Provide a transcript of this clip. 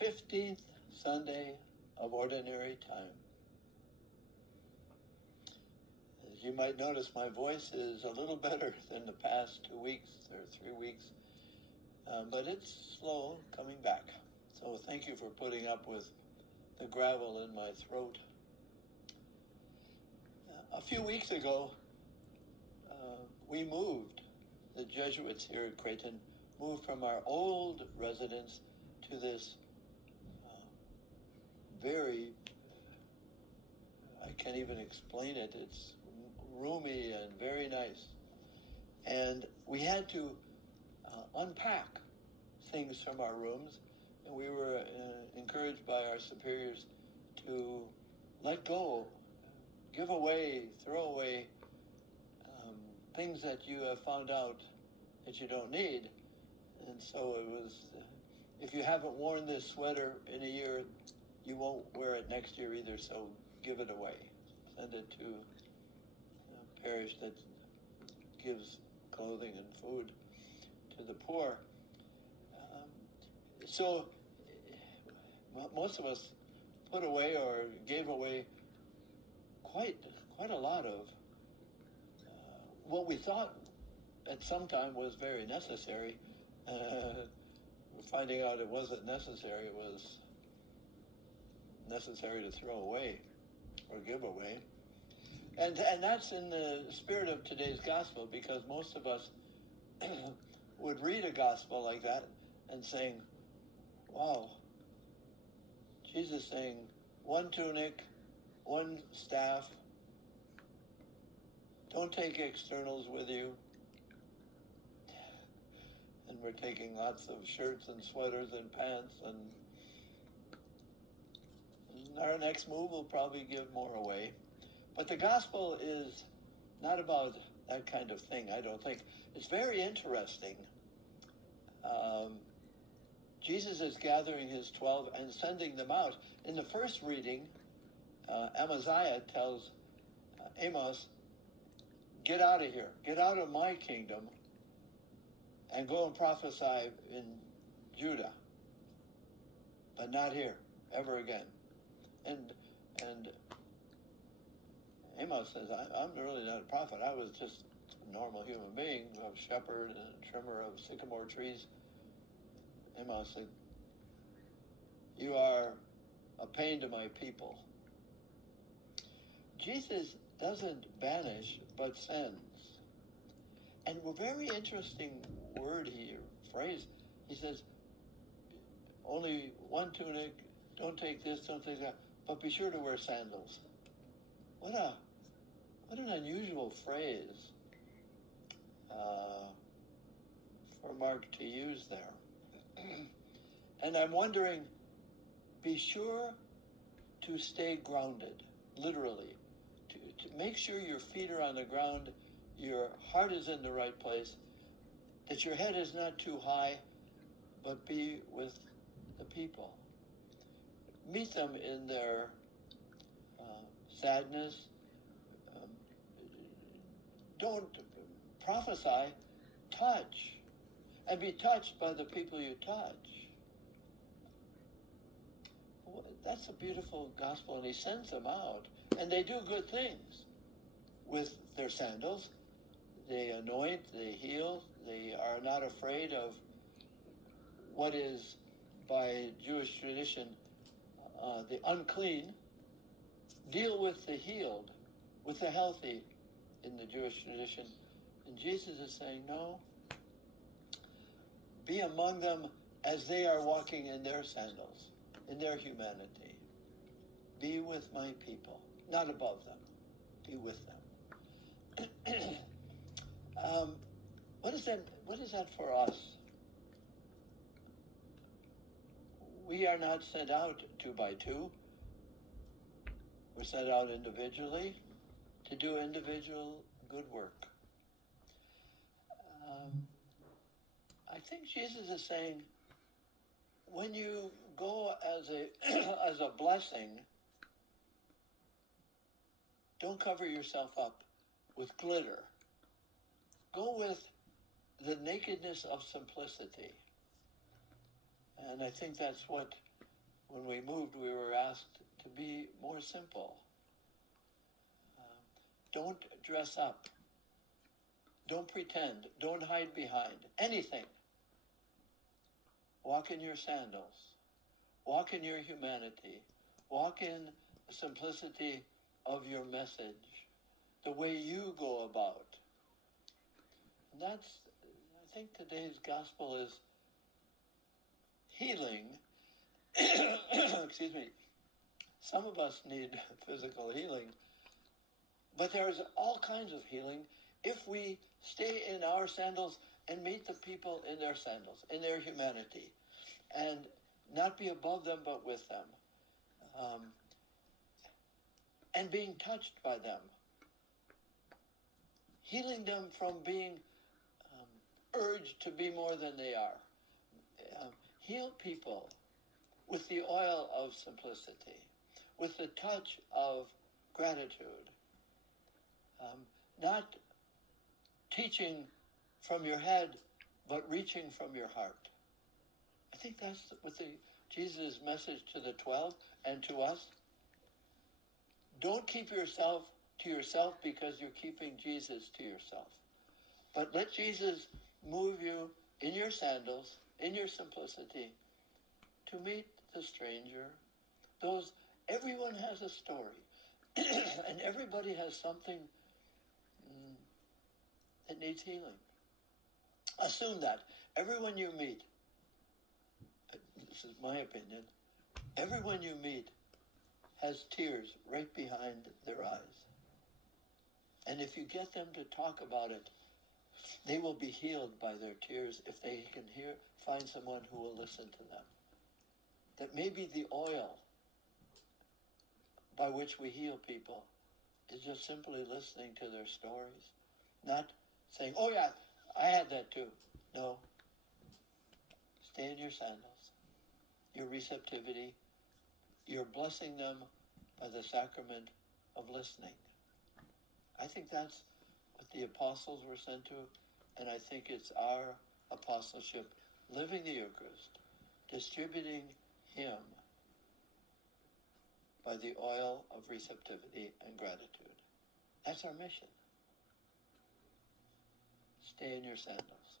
15th Sunday of Ordinary Time. As you might notice, my voice is a little better than the past 2 weeks or 3 weeks, but it's slow coming back. So thank you for putting up with the gravel in my throat. A few weeks ago, we moved. The Jesuits here at Creighton moved from our old residence to this I can't even explain it. It's roomy and very nice. And we had to unpack things from our rooms, and we were encouraged by our superiors to let go, give away, throw away things that you have found out that you don't need. And so it was, if you haven't worn this sweater in a year, you won't wear it next year either, so give it away. Send it to a parish that gives clothing and food to the poor. So most of us put away or gave away quite a lot of what we thought at some time was very necessary. Finding out it wasn't necessary, it was necessary to throw away or give away. And that's in the spirit of today's gospel, because most of us would read a gospel like that and saying, wow, Jesus saying, one tunic, one staff, don't take externals with you. And we're taking lots of shirts and sweaters and pants, and our next move will probably give more away. But the gospel is not about that kind of thing, I don't think. It's very interesting. Jesus is gathering his 12 and sending them out. In the first reading, Amaziah tells Amos, get out of here, get out of my kingdom, and go and prophesy in Judah, but not here, ever again. And Amos says, I'm really not a prophet. I was just a normal human being, a shepherd and a trimmer of sycamore trees. Amos said, you are a pain to my people. Jesus doesn't banish, but sends. And a very interesting word here, phrase. He says, only one tunic, don't take this, don't take that, but be sure to wear sandals. What an unusual phrase for Mark to use there. And I'm wondering, be sure to stay grounded, literally, to make sure your feet are on the ground, your heart is in the right place, that your head is not too high, but be with the people. Meet them in their sadness. Don't prophesy, touch, and be touched by the people you touch. That's a beautiful gospel, and he sends them out, and they do good things with their sandals. They anoint, they heal, they are not afraid of what is, by Jewish tradition, the unclean. Deal with the healed, with the healthy in the Jewish tradition. And Jesus is saying, no, be among them as they are walking in their sandals, in their humanity. Be with my people, not above them. Be with them. What is that for us? We are not sent out 2 by 2. We're sent out individually to do individual good work. I think Jesus is saying, when you go as a blessing, don't cover yourself up with glitter. Go with the nakedness of simplicity. And I think that's what when we moved, we were asked to be more simple. Don't dress up. Don't pretend. Don't hide behind anything. Walk in your sandals. Walk in your humanity. Walk in the simplicity of your message, the way you go about. And that's, I think today's gospel is healing. Excuse me. Some of us need physical healing, but there's all kinds of healing if we stay in our sandals and meet the people in their sandals, in their humanity, and not be above them but with them, and being touched by them, healing them from being urged to be more than they are. Heal people with the oil of simplicity, with the touch of gratitude, not teaching from your head, but reaching from your heart. I think that's what Jesus' message to the 12 and to us. Don't keep yourself to yourself because you're keeping Jesus to yourself. But let Jesus move you in your sandals, in your simplicity, to meet the stranger. Everyone has a story, and everybody has something that needs healing. Assume that everyone you meet, this is my opinion, everyone you meet has tears right behind their eyes. And if you get them to talk about it, they will be healed by their tears if they can find someone who will listen to them. That maybe the oil by which we heal people is just simply listening to their stories. Not saying, oh yeah, I had that too. No. Stay in your sandals. Your receptivity. You're blessing them by the sacrament of listening. I think that's what the apostles were sent to, and I think it's our apostleship, living the Eucharist, distributing Him by the oil of receptivity and gratitude. That's our mission. Stay in your sandals.